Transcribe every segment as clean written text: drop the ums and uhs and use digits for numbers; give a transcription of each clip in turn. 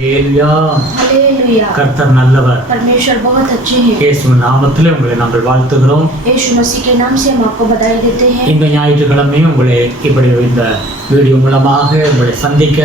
Hallelujah. கர்த்தர் நல்லவர். परमेश्वर बहुत अच्छे हैं। இயேசுவின் நாமத்திலே உங்களை நாங்கள் வாழ்த்துகிறோம். यीशु मसीह के नाम से हम आपको बधाई देते हैं। இந்த ஞாயிற்றுக்கிழமை உங்களை இப்படி இந்த வீடியோ மூலமாக உங்களை சந்திக்க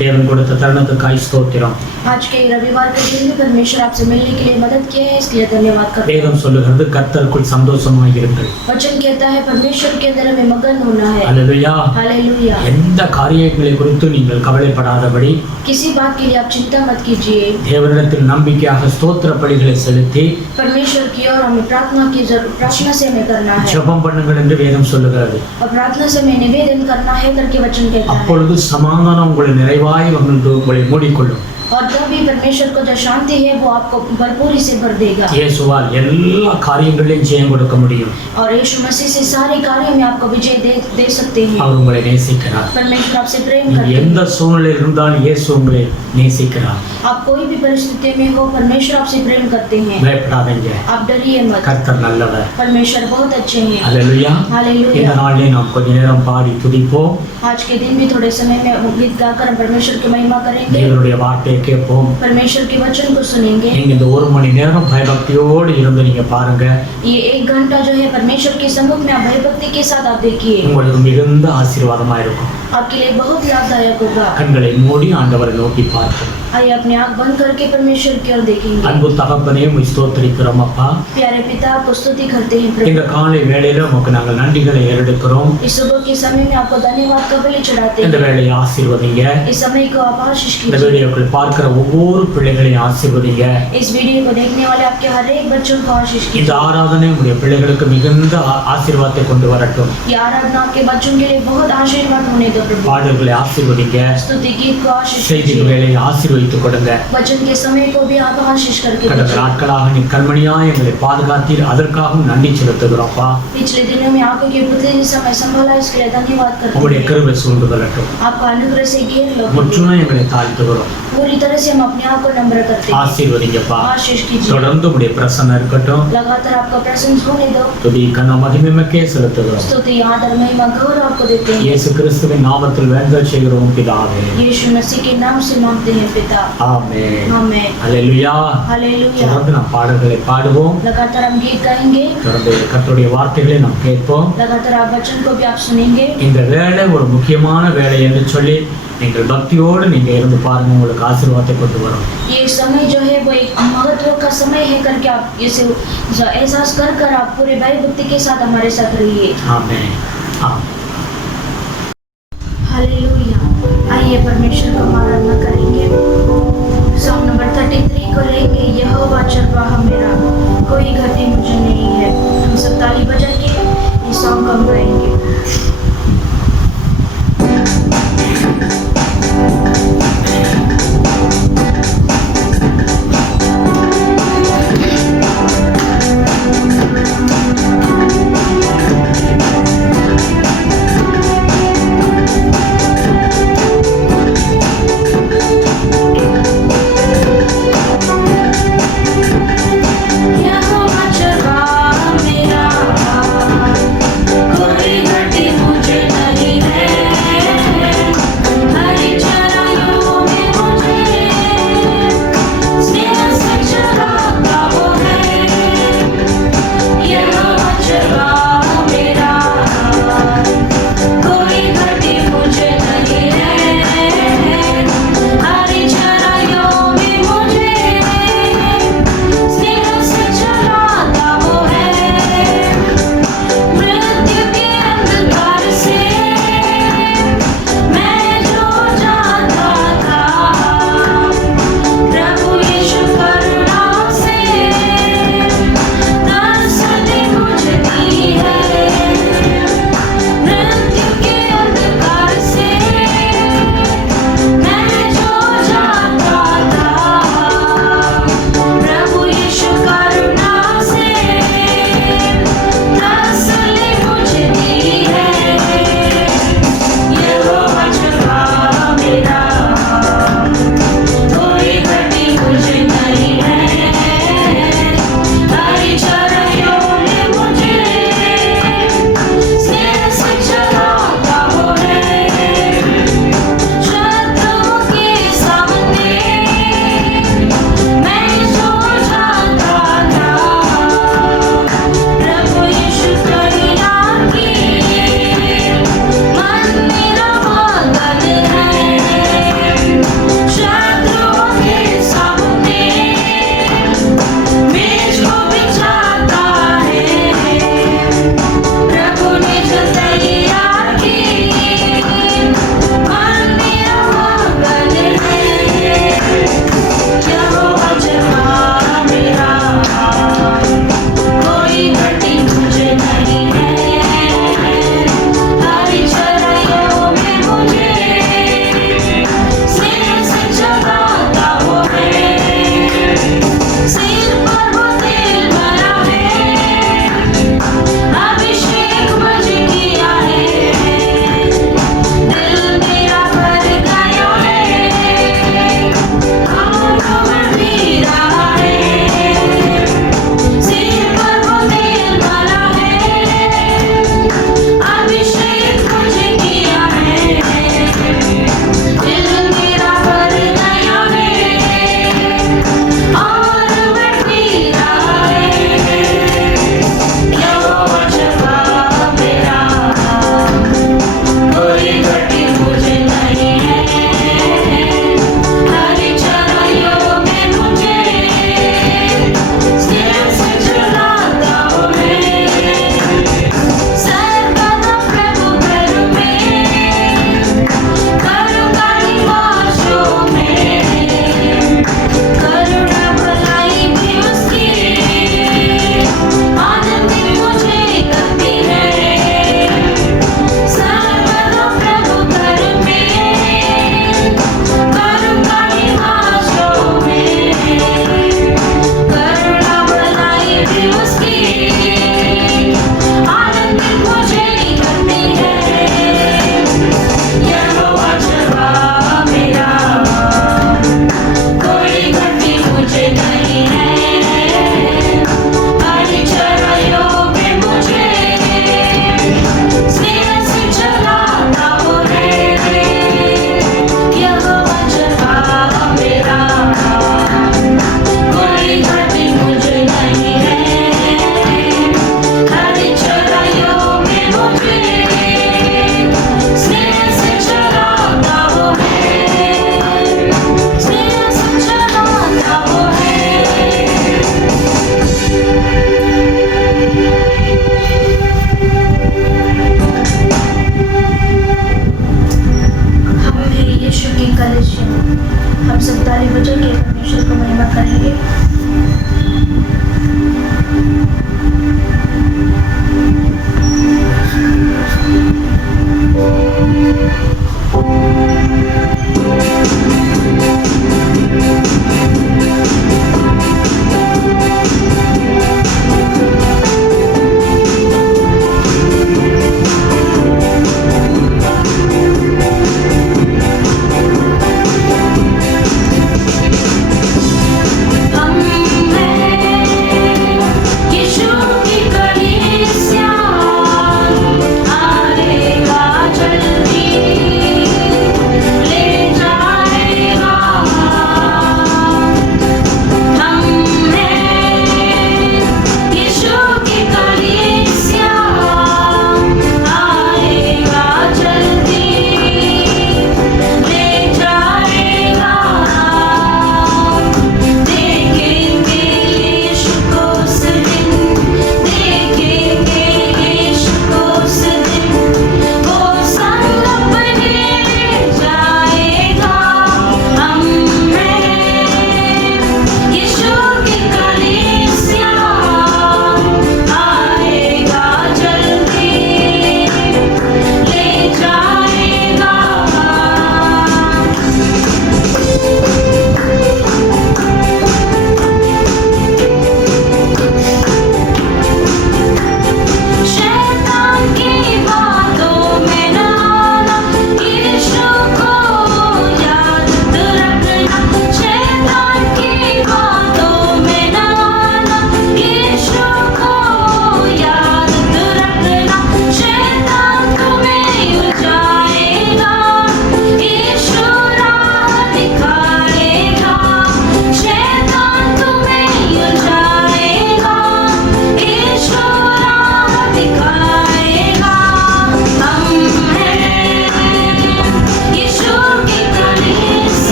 தேவன் கொடுத்த தருணத்துக்காய் ஸ்தோத்திரம். आज के रविवार के दिन भी परमेश्वर आपसे मिलने के लिए मदद किया है, इसलिए धन्यवाद करते हैं। வேதம் சொல்லுகிறது கர்த்தருக்குள் சந்தோஷமாய் இருங்கள். वचन कहता है परमेश्वर के अंदर हमें मगन होना है। हालेलुया। हालेलुया। எந்த காரியங்களை குறித்து நீங்கள் கவலைப்படாதபடி किसी बात के लिए आप चिंता मत कीजिए। தேவனிடத்தில் நம்பிக்கையாக ஸ்தோத்திர பலிகளை செலுத்தி परमेश्वर की ओर हमें प्रार्थना से हमें करना है। ஜெபம் பண்ணுங்கள் என்று வேதம் சொல்லுகிறது. और प्रार्थना से हमें निवेदन करना है करके वचन कहता है। அப்பொழுது சமாதானம் உங்களை நிறைவாய் வந்து உங்களை மூடிக்கொள்ளும். और तभी परमेश्वर को जो शांति है वो आपको भरपूरी से भर देगा। இயேசுவால் எல்லா காரியங்களிலும் ஜெயம் கொடுக்க முடியும். और यीशु मसीह से सारे कार्यों में आपको विजय दे सकते हैं। அவர் உங்களை நேசிக்கிறார். परमेश्वर आपसे प्रेम करते हैं। எந்த சூழ்நிலையில் இருந்தாலும் இயேசு உங்களை நேசிக்கிறார். आप कोई भी परिस्थिति में हो परमेश्वर आपसे प्रेम करते हैं। பயப்படாதீங்க. आप डरिए मत। கர்த்தர் நல்லவர். परमेश्वर बहुत अच्छे हैं। हालेलुया। हालेलुया। இந்த நாளிலே நாம் கொஞ்ச நேரம் பாடி துதிப்போம். आज के दिन भी थोड़े समय में गीत गाकर हम परमेश्वर की महिमा करेंगे। தேவனுடைய வார்த்தையை கேட்போம். परमेश्वर के वचन को सुनेंगे। நீங்க இந்த ஒரு மணி நேரம் பயபக்தியோடு இருந்து நீங்க பாருங்க. ये 1 घंटा जो है परमेश्वर के सम्मुख में आप भयभक्ति के साथ आप देखिए। உங்களுக்கு மிகுந்த ஆசீர்வாதமா இருக்கும். आपके लिए बहुत लाभदायक होगा। கண்களை மூடி ஆண்டவரை நோக்கி பார்ப்போம். आइए अपने आँख बंद करके परमेश्वर की ओर देखेंगे। அன்பு தகப்பனே உம்மை ஸ்தோத்திரிக்கிறோம் அப்பா. प्यारे पिता आपको स्तुति करते हैं प्रभु। இந்த காலை வேளையில உமக்கு நாங்கள் நன்றிகளை ஏறெடுக்கிறோம். इस सुबह के समय में आपको धन्यवाद का बलि चढ़ाते இந்த हैं। வேளையை ஆசீர்வதிங்க. इस समय को आप आशीष இந்த कीजिए। வீடியோக்கள் பார்க்கிற ஒவ்வொரு பிள்ளைகளையும் ஆசீர்வதிங்க. इस वीडियो को देखने वाले आपके हर एक बच्चों को आशीष இந்த कीजिए। ஆராதனை உடைய பிள்ளைகளுக்கு மிகுந்த ஆசீர்வாதத்தை கொண்டு வரட்டும். ये आराधना आपके बच्चों के लिए बहुत आशीर्वाद होने दो प्रभु। பாடல்களை ஆசீர்வதிங்க. स्तुति गीत को आशीष செய்திக்கு कीजिए। வேலையை ஆசீர்வதித்துக் கொடுங்க. वचन के समय को भी आप आशीष करके கடந்த दीजिए। நாட்களாக நீ கண்மணியாய் எங்களை பாதுகாத்தீர். அதற்காகவும் நன்றி செலுத்துகிறோம்ப்பா. पिछले दिनों में आंखों के पुतले जिस समय संभाला इसके लिए धन्यवाद करते உங்களுடைய हैं। கிருபை சூழ்ந்து கொள்ளட்டும். आपका अनुग्रह से घेर लो। முற்றுமை எங்களை தாழ்த்துகிறோம். पूरी तरह से हम अपने आप को नम्र करते हैं। ஆசீர்வதிங்கப்பா. आशीष कीजिए। தொடர்ந்து உடைய பிரசன்னம் இருக்கட்டும். लगातार आपका प्रशंस होने दो। துதி கன மகிமைக்கே செலுத்துகிறோம். स्तुति आदर महिमा गौरव आपको देते हैं। இயேசு கிறிஸ்துவின் நாமத்தில் வேண்டுதல் செய்கிறோம் பிதாவே. यीशु मसीह के नाम से मांगते हैं पिता। ஆமென். आमेन। அல்லேலூயா. हालेलुया। தொடர்ந்து நாம் பாடல்களை பாடுவோம். लगातार हम गीत गाएंगे। தொடர்ந்து கர்த்தருடைய வார்த்தைகளை நாம் கேட்போம். लगातार आप वचन को भी आप सुनेंगे। இந்த வேலை ஒரு முக்கியமான வேலை என்று சொல்லி நீங்கள் பக்தியோடு நீங்க இருந்து பாருங்க. உங்களுக்கு ஆசீர்வாதத்தை கொண்டு வரும். ये समय जो है वो एक महत्व का समय है करके आप इसे एहसास कर आप पूरे भयभक्ति के साथ हमारे साथ रहिए। आमेन। आमेन। हालेलुया। आइए परमेश्वर को आराधना करेंगे। सॉन्ग नंबर 33 को लेंगे। यहोवा चरवाहा मेरा, कोई घटी मुझे नहीं है। हम सब ताली बजा के ये सॉन्ग हम गाएंगे।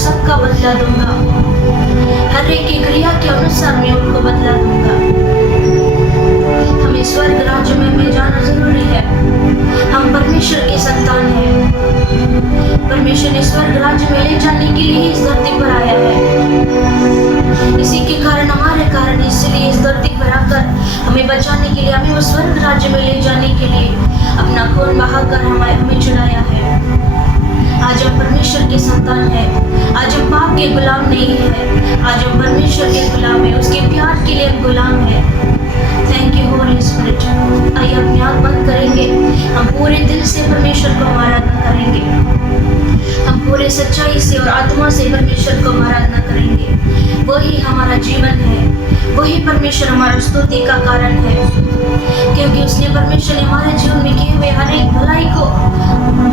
सबका बदला दूंगा। हर एक की क्रिया के अनुसार मैं उनको बदला दूंगा। हमें स्वर्ग राज्य में जाना जरूरी है। हम परमेश्वर के संतान हैं। परमेश्वर ने स्वर्ग राज्य में ले जाने के लिए इस धरती पर आया है। इसी के कारण हमारे कारण इसलिए इस धरती पर आकर हमें बचाने के लिए, हमें उस स्वर्ग राज्य में ले जाने के लिए अपना खून बहाकर हमें चुराया है। आज हम परमेश्वर के संतान हैं। आज हम पाप के गुलाम नहीं है। आज हम परमेश्वर के गुलाम हैं। उसके प्यार के लिए हम गुलाम हैं। Thank you Holi spirit. आइए अपनी आँख बंद करेंगे। हम पूरे दिल से परमेश्वर को आराधना करेंगे। हम पूरे सच्चाई से और आत्मा से परमेश्वर को आराधना करेंगे। वही हमारा जीवन है। वही परमेश्वर हमारा स्तुति का कारण है, क्योंकि उसने परमेश्वर ने हमारे जीवन में किए हुए हर एक भलाई को,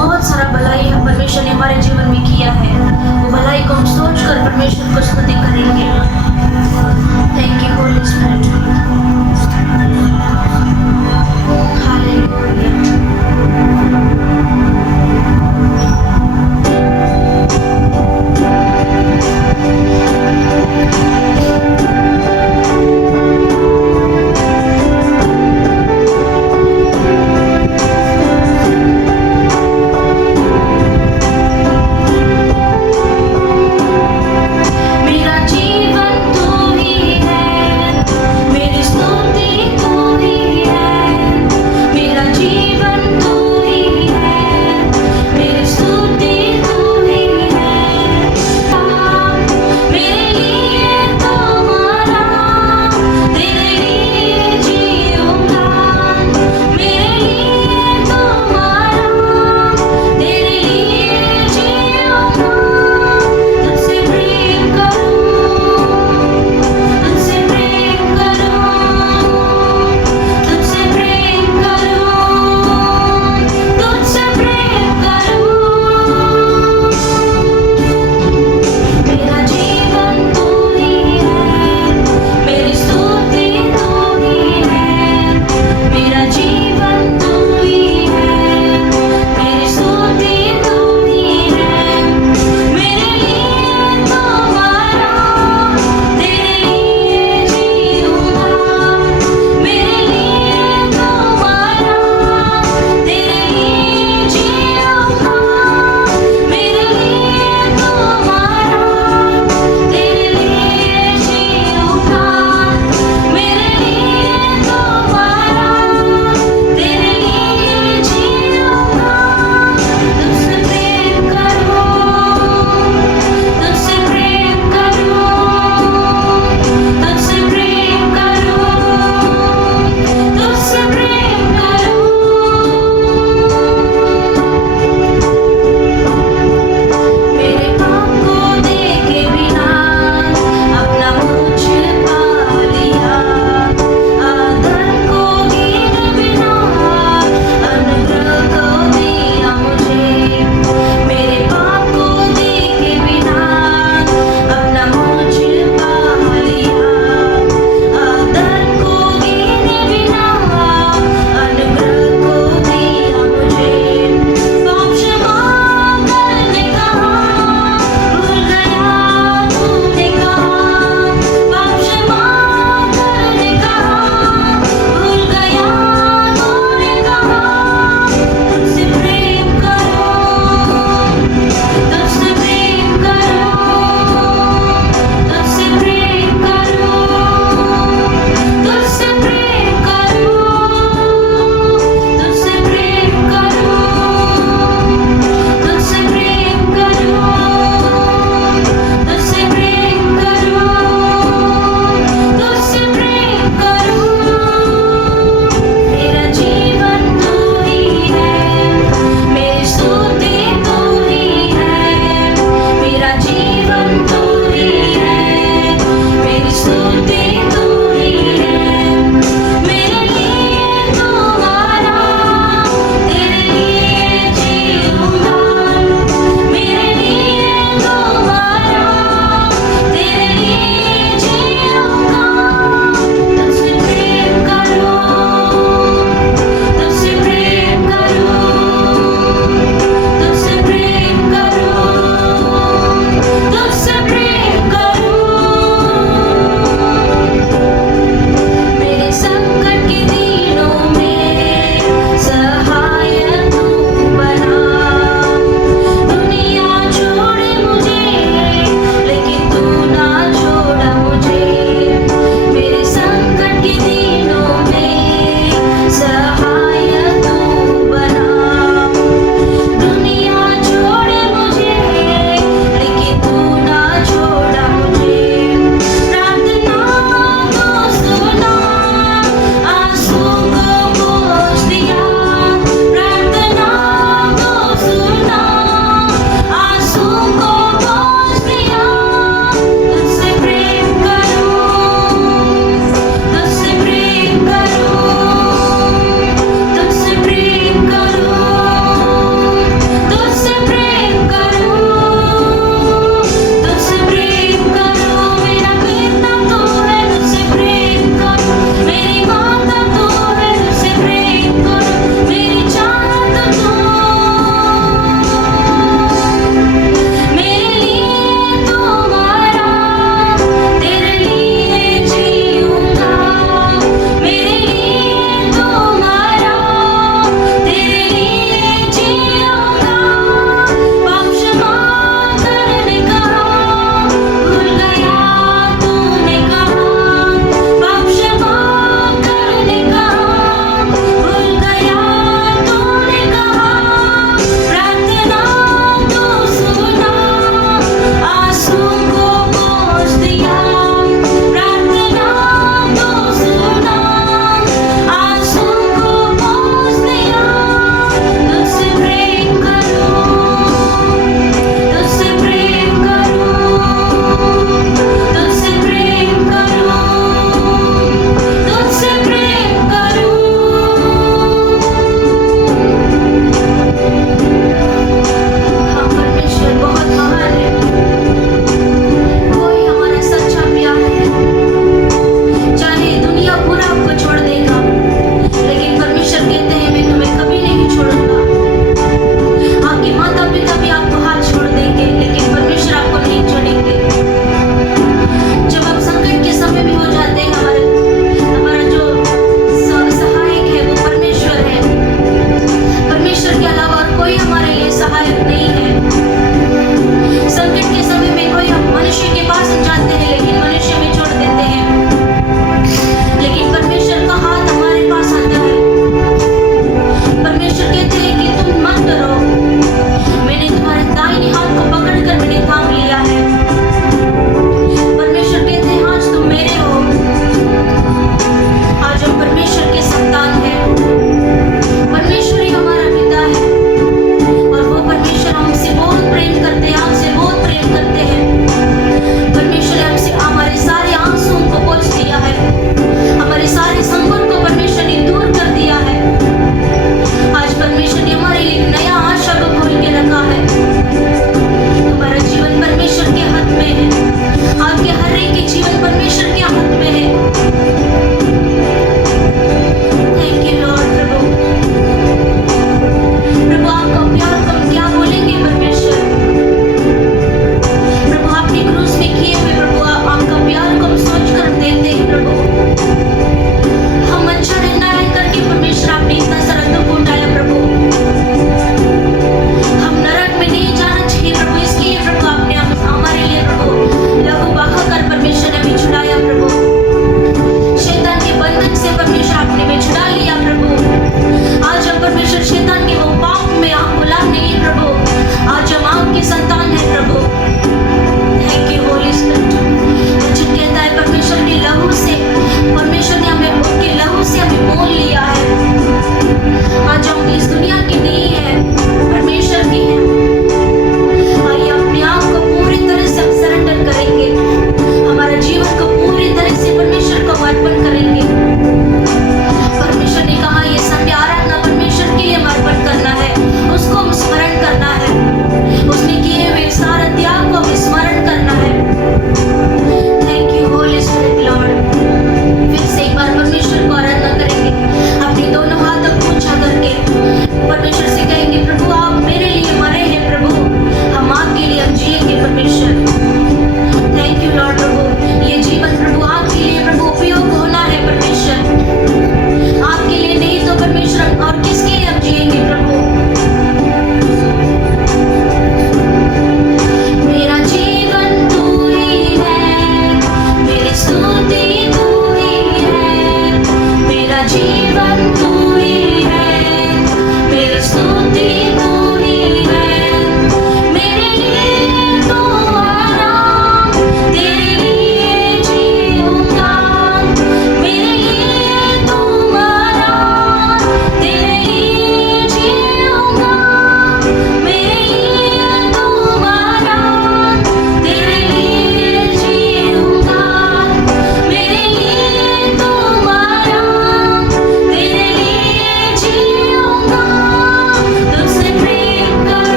बहुत सारा भलाई परमेश्वर ने हमारे जीवन में किया है। वो भलाई को हम सोच कर परमेश्वर को स्तुति करेंगे। Thank you Holi spirit. Hallelujah.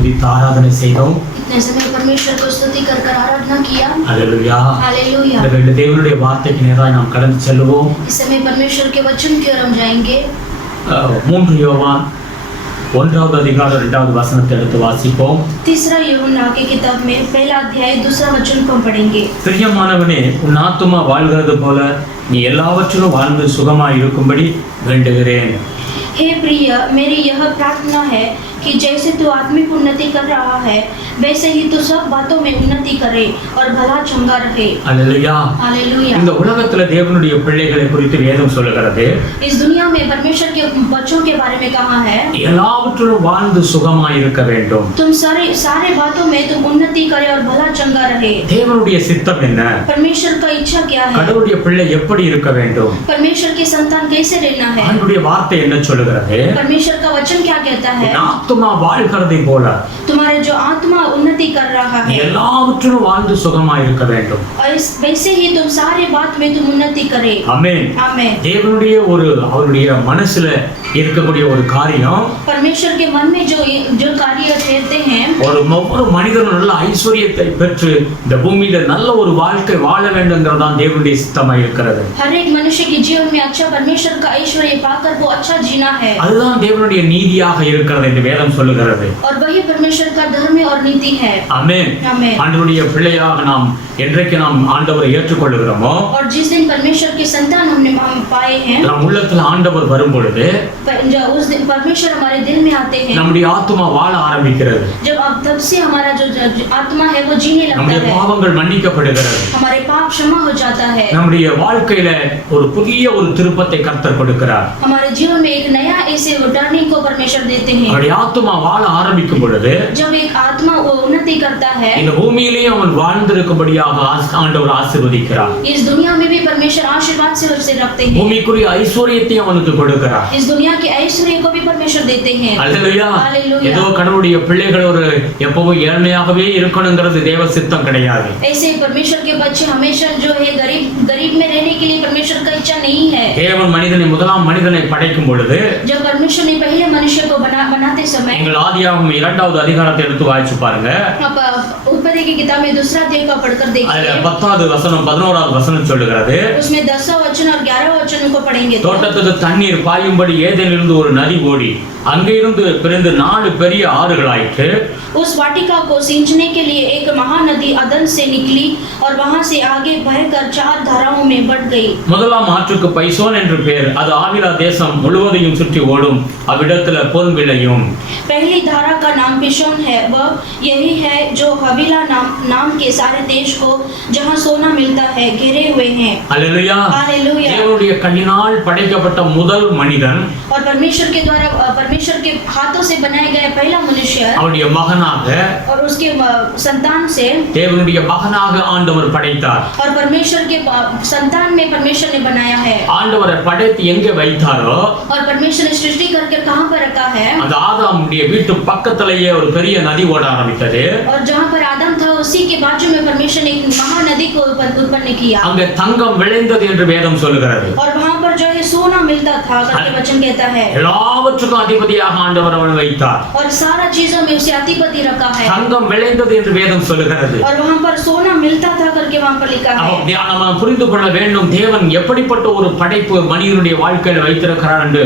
துதித்து ஆராதனை செய்தோம். इतने समय परमेश्वर को स्तुति कर कर आराधना किया। அல்லேலூயா. हालेलुया। இந்த தேவனுடைய வார்த்தைக்கு நேராக நாம் கடந்து செல்லுவோம். इस समय परमेश्वर के वचन की ओर हम जाएंगे। 3 யோவான் 1வது அதிகாரம் 2வது வசனத்தை எடுத்து வாசிப்போம். तीसरा यूहन्ना की किताब में पहला अध्याय दूसरा वचन को हम पढ़ेंगे। பிரியமானவனே, உன் ஆத்துமா வாழ்கிறது போல நீ எல்லாவற்றிலும் வாழ்ந்து சுகமாய் இருக்கும்படி வேண்டுகிறேன். हे प्रिय, मेरी यह प्रार्थना है कि जैसे तू आत्मिक उन्नति कर रहा है वैसे ही तू सब बातों में उन्नति करे और भला चंगा रहे। அல்லேலூயா. हालेलुया। இந்த உலகத்துல தேவனுடைய பிள்ளைகளை குறித்து வேதம் சொல்லுகிறது. इस दुनिया में परमेश्वर के बच्चों के बारे में कहा है எல்லாவற்றிலும் வாழ்ந்து சுகமாய் இருக்க வேண்டும். तुम सारे बातों में तुम उन्नति करे और भला चंगा रहे। தேவனுடைய சித்தம் என்ன? परमेश्वर का इच्छा क्या है? கடவுளுடைய பிள்ளை எப்படி இருக்க வேண்டும்? परमेश्वर के संतान कैसे रहना है? ஆண்டவருடைய வார்த்தை என்ன சொல்லுகிறது? परमेश्वर का वचन क्या कहता है? உன் ஆத்துமா வாழ்கிறதை போல तुम्हारे जो आत्मा उन्नति कर रहा நீ है எல்லாவற்றிலும் வாழ்ந்து சுகமாய் இருக்க வேண்டும். और वैसे ही तुम सारे बात में तुम उन्नति करे। ஆமென். आमेन। தேவனுடைய அவருடைய மனசுல இருக்கக்கூடிய ஒரு காரியம், परमेश्वर के मन में जो कार्य ठहरते हैं, ஒவ்வொரு மனிதனும் நல்ல ஐஸ்வர்யத்தை பெற்று இந்த பூமியில நல்ல ஒரு வாழ்க்கை வாழ வேண்டும்ங்கிறதான் தேவனுடைய சித்தமாய் இருக்கிறது. हर एक मनुष्य के जीवन में अच्छा परमेश्वर का ऐश्वर्य पाकर वो अच्छा जीना है அதுதான் தேவனுடைய நீதியாக இருக்கிறது என்று வேதம் சொல்லுகிறது. और वही परमेश्वर का धर्म और नीति है। ஆமென். आमेन। ஆண்டவருடைய பிள்ளையாக நாம் என்றைக்கு நாம் ஆண்டவரை ஏற்றுக்கொள்கிறோமோ, और जिस दिन परमेश्वर के संतान हम पाए हैं, நம் உள்ளத்துல ஆண்டவர் வரும் பொழுது उस दिन परमेश्वर हमारे दिल में आते हैं, நம்முடைய ஆத்துமா வாழ ஆரம்பிக்கிறது. जब अब तब से हमारा जो आत्मा है वो जीने लगता நம்முடைய है, பாவங்கள் மன்னிக்கப்படுகிறது. हमारे पाप क्षमा हो जाता है, நம்முடைய வாழ்க்கையில ஒரு புதிய ஒரு திருப்பத்தை கர்த்தர் கொடுக்கிறார். हमारे जीवन में एक नया ऐसे टर्निंग को परमेश्वर देते हैं। நம்முடைய ஆத்துமா வாழ ஆரம்பிக்கும் பொழுது जब एक आत्मा वो उन्नति करता है, இந்த பூமியிலேயே அவன் வாழ்ந்திருக்கும்படியாக ஆண்டவர் ஆசீர்வதிக்கிறார். इस दुनिया में भी परमेश्वर आशीर्वाद से उसे रखते हैं, பூமிக்குரிய ஐஸ்வர்யத்தை அவனுக்கு கொடுக்கிறார். इस दुनिया के ऐश्वर्य को भी परमेश्वर देते हैं। அல்லேலூயா. हालेलुया। ஏதோ கடவுளுடைய பிள்ளைகள் ஒரு எப்பவும் ஏழ்மையாகவே இருக்கணுங்கிறது தேவ சித்தம் கிடையாது. ऐसे परमेश्वर के बच्चे हमेशा जो है गरीब में रहने के लिए परमेश्वर का इच्छा नहीं है। தேவன் முதலாம் மனிதனை படைக்கும் பொழுது जब परमेश्वर ने पहले मनुष्य को बनाते समय, நீங்கள் ஆதியாகமம் 2வது அதிகாரத்தை எடுத்து வாசிச்சு பாருங்க. आप उत्पत्ति की किताब में दूसरा अध्याय को पढ़कर அதுல देखिए, 10வது வசனம் 11வது வசனம் சொல்லுகிறது. उसमें 10वां वचन और 11वां वचन को पढ़ेंगे तो தோட்டத்துக்கு தண்ணீர் பாயும்படி ஏதேனிலிருந்து ஒரு நதி ஓடி அங்கிருந்து பிரிந்து 4 பெரிய ஆறுகளாயிற்று. उस वाटिका को सींचने के लिए एक महानदी अदन से निकली और वहां से आगे बहकर 4 धाराओं में बढ़ गई। முதலாம் ஆற்றுக்கு பைசோன் என்று பெயர். அது ஆவிலா தேசம் முழுவதையும் சுற்றி ஓடும். அவ்விடத்துல பொன் விளையும். पहली धारा का नाम पिशोन है, वह यही है जो हवीला नाम के सारे देश को जहां सोना मिलता है घेरे हुए हैं। அல்லேலூயா. हालेलुया। தேவனுடைய கண்ணினால் படைக்கப்பட்ட முதல் மனிதன் और परमेश्वर के द्वारा परमेश्वर के हाथों से बनाया गया पहला मनुष्य அவருடைய மகனாக और उसके संतान से தேவனுடைய மகனாக ஆண்டவர் படைத்தார். और परमेश्वर के संतान में परमेश्वर ने बनाया है। ஆண்டவரை படைத்து எங்கே வைத்தாரோ और परमेश्वर ने सृष्टि करके कहां पर रखा है? அந்த ஆதாமுடைய வீட்டு பக்கத்திலேயே ஒரு பெரிய நதி ஓட ஆரம்பித்தது. और जहां पर आदम था उसी के बाजू में परमेश्वर ने एक महानदी को उत्पन्न किया அங்கே தங்கம் விளைந்தது என்று வேதம் சொல்லுகிறது. और वहां पर जो है सोना मिलता था करके वचन कहता है। எல்லாவற்றுக்கும் அதிபதியாக ஆண்டவர் அவனை வைத்தார். और सारा चीजों में उसे अधिपति रखा है தங்கம் விளைந்தது என்று வேதம் சொல்லுகிறது. और वहां पर सोना मिलता था करके वहां पर लिखा है। நம்ம புரிந்து கொள்ள வேண்டும் தேவன் எப்படிப்பட்ட ஒரு படைப்பு மனிதனுடைய வாழ்க்கையில வைத்திருக்கிறார் என்று.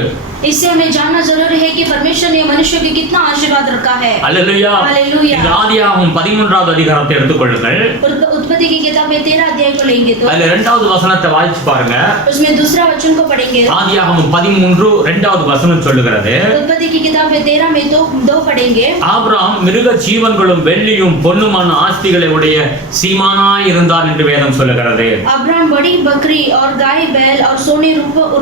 इससे हमें जानना जरूरी है कि परमेश्वर ने मनुष्य को कितना आशीर्वाद रखा है। அல்லேலூயா. हालेलुया। இந்த ஆதியாகமம் 13வது அதிகாரத்தை எடுத்துக்கொள்ளுங்கள். उत्पत्ति की किताब में 13 अध्याय को लेंगे तो அதுல 2வது வசனத்தை வாசிச்சு பாருங்க. उसमें दूसरा वचन को पढ़ेंगे। ஆதியாகமம் 13 2வது வசனம் சொல்லுகிறது. उत्पत्ति की किताब में 13 में तो 2 पढ़ेंगे। ஆபிரகாம் மிருக ஜீவன்களும் வெள்ளியும் பொன்னுமான ஆஸ்திகளை உடைய சீமானாய் இருந்தான் என்று வேதம் சொல்லுகிறது. अब्राहम बड़ी बकरी और गाय बैल और सोने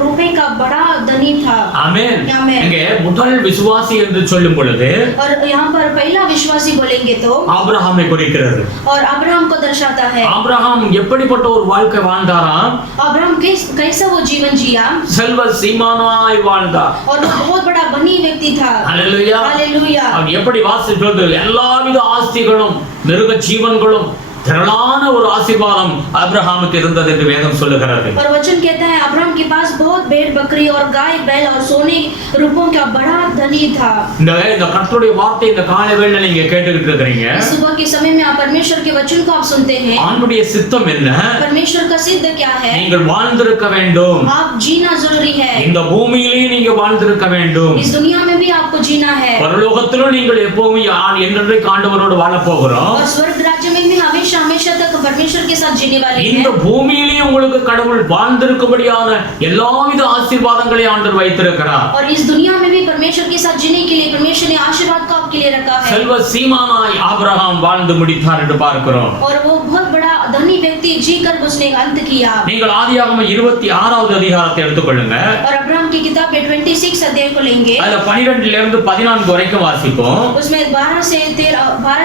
रुपए का बड़ा धनी था। ஆமென். ஆமென். இங்கே முதல் விசுவாசி என்று சொல்லும் பொழுது और यहाँ पर पहला विश्वासी बोलेंगे तो ஆபிரகாமை குறிக்கிறது. और अब्राहम को दर्शाता है। ஆபிரகாம் எப்படிப்பட்ட ஒரு வாழ்க்கை வாழ்ந்தாராம்? अब्राहम कैसा वो जीवन जिया? செல்வ சீமானாய் வாழ்ந்தார். और वो बहुत बड़ा धनी व्यक्ति था। அல்லேலூயா. हालेलुया। அவன் எப்படி வாசிக்கிறது? எல்லாவித ஆஸ்திகளும் மிருக ஜீவன்களும் திரளான ஒரு ஆசீர்வாதம் ஆபிரகாமுக்கு இருந்தது என்று வேதம் சொல்லுகிறது. और वचन कहता है अब्राहम के पास बहुत भेड़ बकरी और गाय बैल और सोने रूपों का बड़ा धनी था. இந்த கர்த்தருடைய வார்த்தை இந்த காலை வேளையில நீங்க கேட்டுக்கிட்டு இருக்கீங்க. सुबह के समय में आप परमेश्वर के वचन को आप सुनते हैं. ஆண்டவருடைய சித்தம் என்ன? परमेश्वर का सिद्ध क्या है? நீங்கள் வாழ்ந்திருக்க வேண்டும். आप जीना जरूरी है. இந்த பூமியிலே நீங்க வாழ்ந்திருக்க வேண்டும். इस दुनिया में भी आपको जीना है. பரலோகத்திலும் நீங்கள் எப்பவுமே என்றென்றைக்கு ஆண்டவரோடு வாழ போகிறோம். और स्वर्ग राज्य में भी हमेशा हमेशा तक परमेश्वर के साथ जीने वाले हैं. இந்த பூமியிலே உங்களுக்கு கடவுள் வாழ்ந்திருக்கும்படியான எல்லாவித ஆசீர்வாதங்களை ஆண்டவர் வைத்திருக்கிறார். और इस दुनिया में भी परमेश्वर के साथ जीने के लिए परमेश्वर ने आशीर्वाद को आपके लिए रखा है. செல்வ சீமானாய் ஆபிரகாம் வாழ்ந்து முடித்தார் என்று பார்க்கிறோம். और वो बहुत बड़ा धनी व्यक्ति जीकर उसने अंत किया. நீங்கள் ஆதியாகமம் 26வது அதிகாரத்தை எடுத்துக்கொள்ளுங்க. और अब्राहम की किताब में 26 अध्याय को लेंगे. அதுல 12 ல இருந்து 14 வரைக்கும் வாசிப்போம். उसमें 12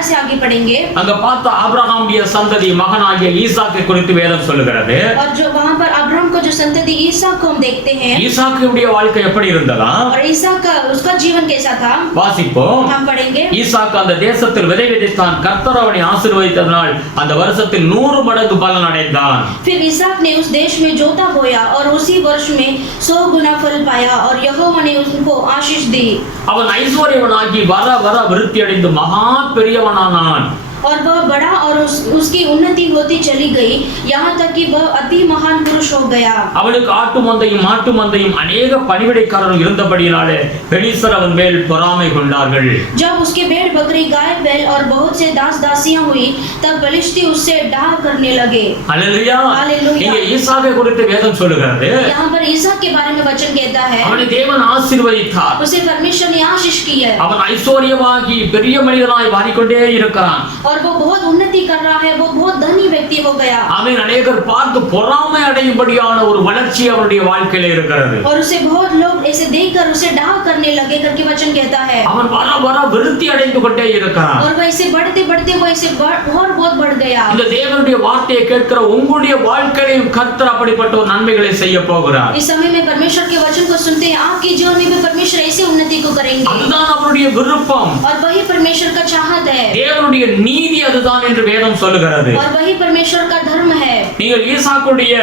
से आगे पढ़ेंगे. அங்க பார்த்த ஆபிரகாமுடைய சந்ததி மகனாகிய ஈசாக்கை குறித்து வேதம் சொல்லுகிறது. और जो वहां पर अब्राहम को जो संतति ईसा को हम देखते हैं. ஈசாக்குடைய வாழ்க்கை எப்படி இருந்ததா? और ईसा का उसका जीवन कैसा था? வாசிப்போம். हम पढ़ेंगे. ஈசாக்கு அந்த தேசத்தில் விதை விதைத்தான். கர்த்தர் அவனை ஆசீர்வதித்ததனால் அந்த வருஷத்தில் 100 மடங்கு பலன் அடைந்தான். फिर इसहाक ने उस देश में जोता बोया और उसी वर्ष में 100 गुना फल पाया और यहोवा ने उनको आशीष दी. அவன் ஐஸ்வர்யவனாகி வர வர விருத்தி அடைந்து மகா பெரியவனானான். और वह बड़ा और उसकी उन्नति होती चली गई यहाँ तक कि वह अति महान पुरुष हो गया. அவனுக்கு ஆட்டு மந்தையும் மாட்டு மந்தையும் अनेक பணிவிடைக்காரரும் இருந்தபடியினாலே பெலிஸ்தர் அவன் மேல் பொறாமை கொண்டார்கள். जब उसके भेड़ बकरी गाय बैल और बहुत से दास दासियां हुई तब बलिष्ठी उससे डाह करने लगे. அல்லேலூயா. हालेलुया. இங்கே ஈசாக்கை குறித்து வேதம் சொல்லுகிறது. यहाँ पर ईसाक के बारे में वचन कहता है அவனை தேவன் ஆசீர்வதித்தார். उसे परमेश्वर ने आशीष की है. அவன் ஐஸ்வர்யமாகி பெரிய மனிதனாய் மாறிக்கொண்டே இருக்கிறான். और वो बहुत उन्नति कर रहा है. वो बहुत धनी व्यक्ति हो गया. அவன் अनेகர் பார்த்து பொறாமை அடையும்படியான ஒரு வளர்ச்சி அவனுடைய வாழ்க்கையில இருக்கிறது. और उसे बहुत लोग ऐसे देखकर उसे डाह करने लगे करके वचन कहता है. அவன் வர வர விருத்தி அடைந்து கொண்டே இருக்கிறான். और वह ऐसे बढ़ते बढ़ते वो ऐसे और बहुत बढ़ गया. இந்த தேவனுடைய வார்த்தையை கேட்கிற உங்களுடைய வாழ்க்கையிலும் கர்த்தர் அப்படிப்பட்ட ஒரு நன்மைகளை செய்ய போகிறார். इस समय में परमेश्वर के वचन को सुनते हैं आपके जीवन में भी परमेश्वर ऐसे उन्नति को करेंगे. அதுதான் அவருடைய விருப்பம். और वही परमेश्वर का चाहत है. தேவனுடைய நீதி அதுதான் என்று வேதம் சொல்லுகிறது. और वही परमेश्वर का धर्म है. நீங்கள் ஈசாக்குடைய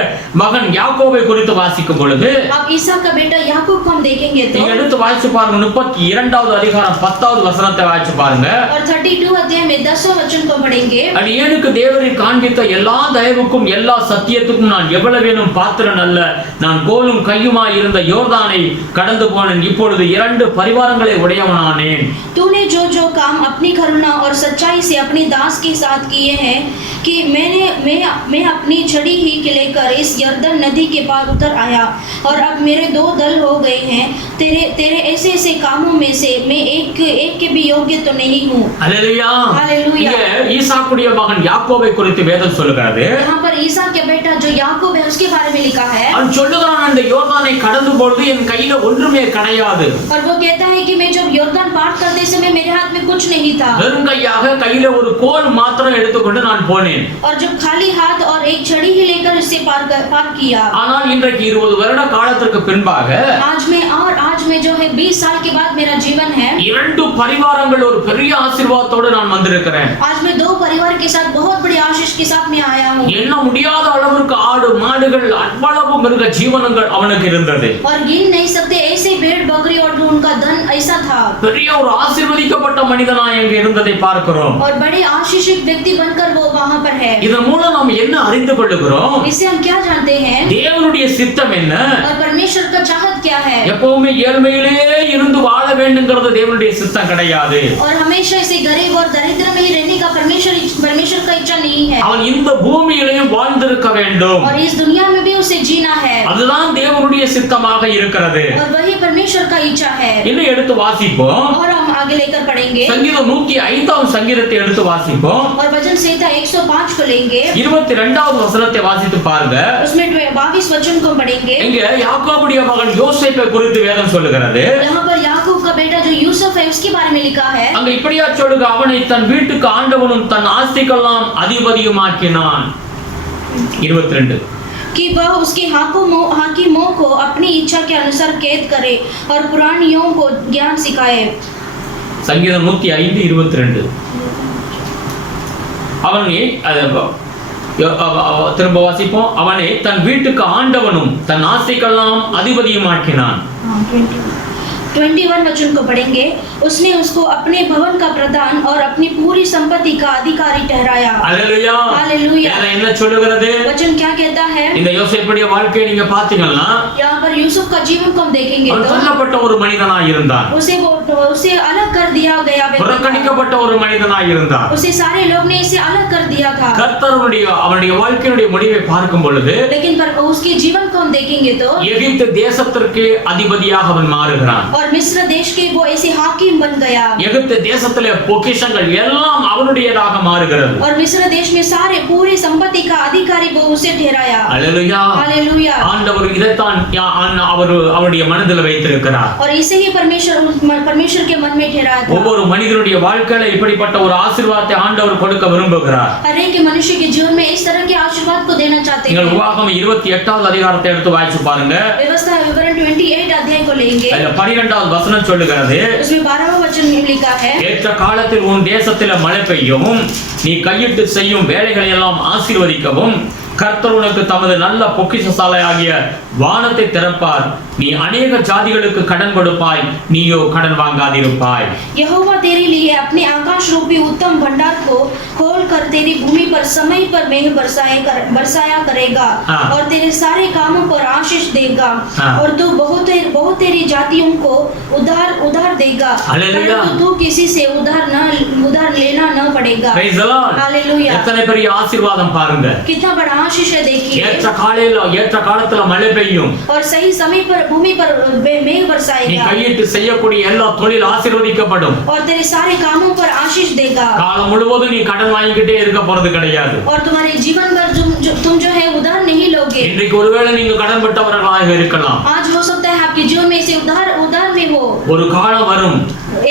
மகன் யாக்கோபை குறித்து வாசிக்கும் பொழுது आप ईसा का बेटा याकूब को हम देखेंगे तो நீங்க எடுத்து வாசிச்சு பாருங்க. 32வது அதிகாரம் 10வது வசனத்தை வாசிச்சு பாருங்க. और 32 अध्याय में 10वां वचन को पढ़ेंगे. அடியேனுக்கு தேவரீர் காண்பித்த எல்லா தயவுக்கும் எல்லா சத்தியத்துக்கும் நான் எவ்வளவேனும் பாத்திரன் அல்ல. நான் கோலும் கையுமாய் இருந்த யோர்தானை கடந்து போனேன். இப்பொழுது 2 பரிவாரங்களை உடையவனானேன். तूने जो जो काम अपनी करुणा और सच्चाई से अपने दास के साथ किए हैं कि मैं अपनी छड़ी ही के लेकर इस यरदन नदी के पार उतर आया और अब मेरे 2 दल हो गए हैं. तेरे ऐसे ऐसे कामों में से मैं एक के भी योग्य तो नहीं हूँ. அல்லேலூயா. हालेलुया. இங்கே ஈசாக்குடைய மகன் யாக்கோபை குறித்து வேதம் சொல்லுகிறது. यहाँ पर ईसा के बेटा जो याकूब है उसके बारे में लिखा है. அவன் சொல்லுகிறான் அந்த யோர்தானை கடந்து பொழுது என் கையில ஒன்றுமே கிடையாது. और वो कहता है कि मैं जब यॉर्दन पार करते समय मेरे हाथ में कुछ नहीं था. வெறும் கையாக கையில ஒரு கோல் மாத்திரம் எடுத்துக்கொண்டு நான் போனேன். और जब खाली हाथ और एक छड़ी ही लेकर इससे पार किया. ஆனால் இன்றைக்கு 20 வருட காலத்திற்கு பின்பாக आज में जो है 20 साल के बाद मेरा जीवन है. 2 பரிவாரங்கள் ஒரு பெரிய ஆசீர்வாதத்தோடு நான் வந்திருக்கிறேன். आज मैं 2 परिवार के साथ बहुत बड़ी आशीष के साथ में आया हूँ. எண்ண முடியாத அளவுக்கு ஆடு மாடுகள் அவ்வளவு மிருக ஜீவனங்கள் அவனுக்கு இருந்தது. और गिन नहीं सकते ऐसे भेड़ बकरी और उनका धन ऐसा था. பெரிய ஒரு ஆசீர்வதிக்கப்பட்ட மனிதனாய் அங்கே இருந்ததை பார்க்கிறோம். और बड़े आशीषित व्यक्ति बनकर वो वहाँ पर है. இதன் மூலம் நாம் என்ன அறிந்து கொள்ளுகிறோம்? इससे हम क्या जानते हैं? தேவனுடைய சித்தம் என்ன? और परमेश्वर का चाहत क्या है? எப்பவுமே ஏழ்மையிலே இருந்து வாழ வேண்டும்ங்கிறது தேவனுடைய சித்தம் கிடையாது. और हमेशा ऐसे गरीब और दरिद्र में ही रहने का परमेश्वर का इच्छा नहीं है. அவன் இந்த பூமியிலேயும் வாழ்ந்திருக்க வேண்டும். और इस दुनिया में भी उसे जीना है. அதுதான் தேவனுடைய சித்தமாக இருக்கிறது. और वही परमेश्वर का इच्छा है. இன்னும் எடுத்து வாசிப்போம். और हम आगे लेकर पढ़ेंगे. சங்கீதம் 105வது சங்கீதத்தை எடுத்து வாசிப்போம். और भजन संहिता 105 को लेंगे. 22வது வசனத்தை வாசித்து பாருங்க. उसमें 22 वचन को पढ़ेंगे. இங்க யாக்கோபுடைய மகன் யோசேப்பை குறித்து வேதம் சொல்லுகிறது. यहाँ पर याकूब का बेटा जो यूसुफ है उसके बारे में लिखा है. அங்க இப்படியா சொல்லுக, அவனை தன் வீட்டுக்கு ஆண்டவனும் தன் ஆஸ்திக்கெல்லாம் அதிபதியுமாக்கினான். 22 कि वह उसके हाकिमों को अपनी इच्छा के अनुसार कैद करे और पुरानियों को ज्ञान सिखाए. சங்கீதம் 105:22 அவனை திரும்ப வாசிப்போம். அவனை தன் வீட்டுக்கு ஆண்டவனும் தன் ஆசைக்கெல்லாம் அதிபதியும் ஆக்கினான். 21 वचन को पढ़ेंगे। उसने उसको अपने भवन का प्रधान और अपनी पूरी संपत्ति का अधिकारी ठहराया। Hallelujah hallelujah. என்ன சொல்லுகிறது? वचन क्या कहता है? இந்த யோசேப்புடைய வாழ்க்கையை நீங்க பாத்தீங்கன்னா यहाँ पर यूसुफ का जीवन को हम देखेंगे அவன் தள்ளப்பட்ட ஒரு மனிதனாய் இருந்தான். उसे अलग कर दिया गया, புறக்கணிக்கப்பட்ட ஒரு மனிதனாய் இருந்தான். उसे सारे लोग ने इसे अलग कर दिया था। கர்த்தருடைய அவனுடைய வாழ்க்கையுடைய முடிவை பார்க்கும் பொழுது लेकिन पर उसके जीवन को हम देखेंगे तो எகிப்து தேசத்திற்கு அதிபதியாக அவன் மாறுகிறான். और मिस्र देश के वो ऐसे हाकिम बन गया। எகிப்து தேசத்திலே பொக்கிஷங்கள் எல்லாம் அவனுடையதாக மாறுகிறது. और मिस्र देश में सारे पूरी संपत्ति का अधिकारी वो उसे ठहराया। Hallelujah hallelujah. ஆண்டவர் இதைத்தான் அவருடைய மனதில் வைத்திருக்கிறார். और इसे ही परमेश्वर के मन में ठहराया था। ஒவ்வொரு மனிதனுடைய வாழ்க்கையில இப்படிப்பட்ட ஒரு ஆசீர்வாதத்தை ஆண்டவர் கொடுக்க விரும்புகிறார். हर एक मनुष्य के जीवन में इस तरह के आशीर्वाद को देना चाहते हैं। நீங்கள் உபாகமம் 28வது அதிகாரத்தை எடுத்து வாசிச்சு பாருங்க. व्यवस्था विवरण 28 अध्याय को लेंगे। அதுல 12வது வசனம் சொல்லுகிறது. उसमें 12वां वचन लिखा है, ஏற்ற காலத்தில் உன் தேசத்திலே மழை பெய்யவும் நீ கையிட்டு செய்யும் வேலைகளை எல்லாம் ஆசீர்வதிக்கவும் கர்த்தர் உனக்கு தமது நல்ல பொக்கிஷசாலையாகிய வானத்தை திறப்பார். நீ अनेक जातिகளுக்கு கடன் கொடுப்பாய், நீயோ கடன் வாங்காதிருப்பாய். यहोवा तेरे लिए अपने आकाश रूपी उत्तम भंडार को खोल कर तेरी भूमि पर समय पर मेघ बरसाया करेगा और तेरे सारे कामों पर आशीष देगा और तू बहुत तेरी जातियों को उधार देगा, परंतु तू किसी से उधार लेना न पड़ेगा। Praise the Lord. हालेलुया। எத்தனை பெரிய ஆசீர்வாதம் பாருங்க. कितना बड़ा आशीष है देखिए। ஏற்ற காலத்துல மழை பெய்யும் और सही समय पर भूमि पर मेघ நீ बरसाएगा கையிட்டு செய்யக்கூடிய எல்லா தொழில் ஆசீர்வதிக்கப்படும். और तेरे सारे कामों पर आशीष देगा। காலம் முழுவதும் நீ கடன் வாங்கிக்கிட்டே இருக்க போறது கிடையாது. और तुम्हारे जीवन भर तुम जो है उधार नहीं लोगे। இன்றைக்கு ஒருவேளை நீங்க கடன் பட்டவர்களாக இருக்கலாம். आज हो सकता है आपके जीवन में से उधार में हो। ஒரு காலம் வரும்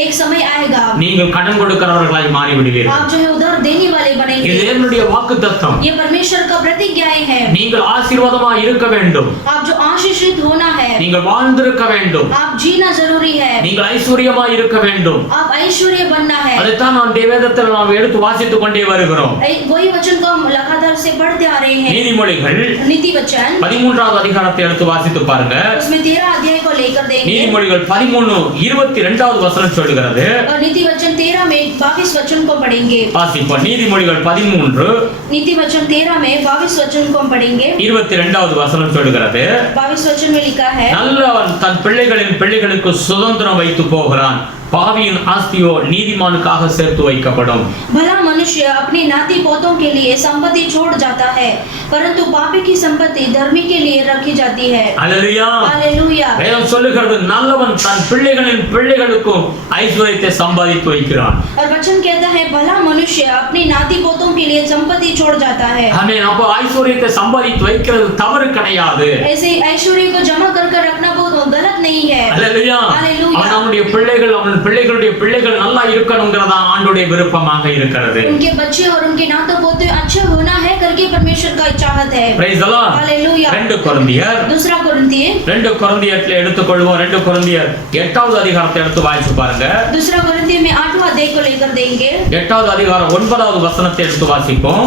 एक समय आएगा நீங்கள் கடன் கொடுக்கிறவர்களாய் மாறி விடுவீர்கள். आप जो है उधार देने वाले बनेंगे। இது தேவனுடைய வாக்குத்தத்தம். ये परमेश्वर का प्रतिज्ञाएं है। நீங்கள் ஆசீர்வாதமாய் இருக்க வேண்டும். आप जो आशीषित होना है, நீங்கள் வாழ்ந்திருக்க வேண்டும். आप जीना जरूरी है। நீங்கள் ஐஸ்வரியமாய் இருக்க வேண்டும். आप ऐश्वर्य बनना है। அதைத்தான் நாம் வேதத்தில் நாம் எடுத்து வாசித்துக் கொண்டே வருகிறோம். वही वचन को हम लगातार से पढ़ते आ रहे हैं। நீதிமொழிகள் नीति वचन 13வது அதிகாரத்தை எடுத்து வாசித்து பாருங்க. उसमें 13 अध्याय को लेकर देंगे। நீதிமொழிகள் 13:22வது வசனம் சொல்லுகிறது. और नीति वचन 13 में 22 वचन को पढ़ेंगे। வாசிப்போம். நீதிமொழிகள் 13 नीति वचन 13 में 22 वचन को हम पढ़ेंगे। 22வது வசனம் சொல்லுகிறது. 22 वचन में लिखा है, நல்லவன் தன் பிள்ளைகளின் பிள்ளைகளுக்கு சுதந்திரம் வைத்து போகிறான், பாவியின் ஆஸ்தியோ நீதிமானுக்காக சேர்த்து வைக்கப்படும். भला मनुष्य अपने नाती पोतों के लिए संपत्ति छोड़ जाता है, परंतु पापी की संपत्ति धर्मी के लिए रखी जाती है। அல்லேலூயா. हालेलुया। வேதம் சொல்லுகிறது நல்லவன் தன் பிள்ளைகளின் பிள்ளைகளுக்கும் ஐஸ்வரியத்தை சம்பாதித்து வைக்கிறான். और वचन कहता है भला मनुष्य अपने नाती पोतों के लिए संपत्ति छोड़ जाता है। ஆமென். அப்போ ஐஸ்வரியத்தை சம்பாதித்து வைக்கிறது தவறு கிடையாது. ऐसे ऐश्वर्य को जमा कर रखना बहुत गलत नहीं है। அல்லேலூயா. हालेलुया। அவனுடைய பிள்ளைகள் அவன் பிள்ளைகளுடைய பிள்ளைகள் நல்லா இருக்கணும்ங்கறதா ஆண்டவருடைய விருப்பமாக இருக்கிறது. उनके बच्चे और उनके नाते पोते अच्छे होना है करके परमेश्वर का चाहत है। Praise the Lord. हालेलुया। 2 கொரிந்தியர் दूसरा कोरिन्थियर 2 கொரிந்தியர்ல எடுத்துக்கொள்வோம். 2 கொரிந்தியர் 8வது அதிகாரத்தை எடுத்து வாசிச்சு பாருங்க. दूसरा कोरिन्थियर में 8वां अध्याय को लेकर देंगे। 8வது அதிகாரம் 9வது வசனத்தை எடுத்து வாசிப்போம்.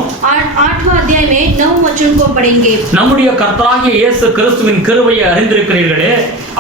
8वां अध्याय में 9 वचन को पढ़ेंगे। நம்முடைய கர்த்தராகிய இயேசு கிறிஸ்துவின் கிருபையை அறிந்திருக்கிறீர்களே,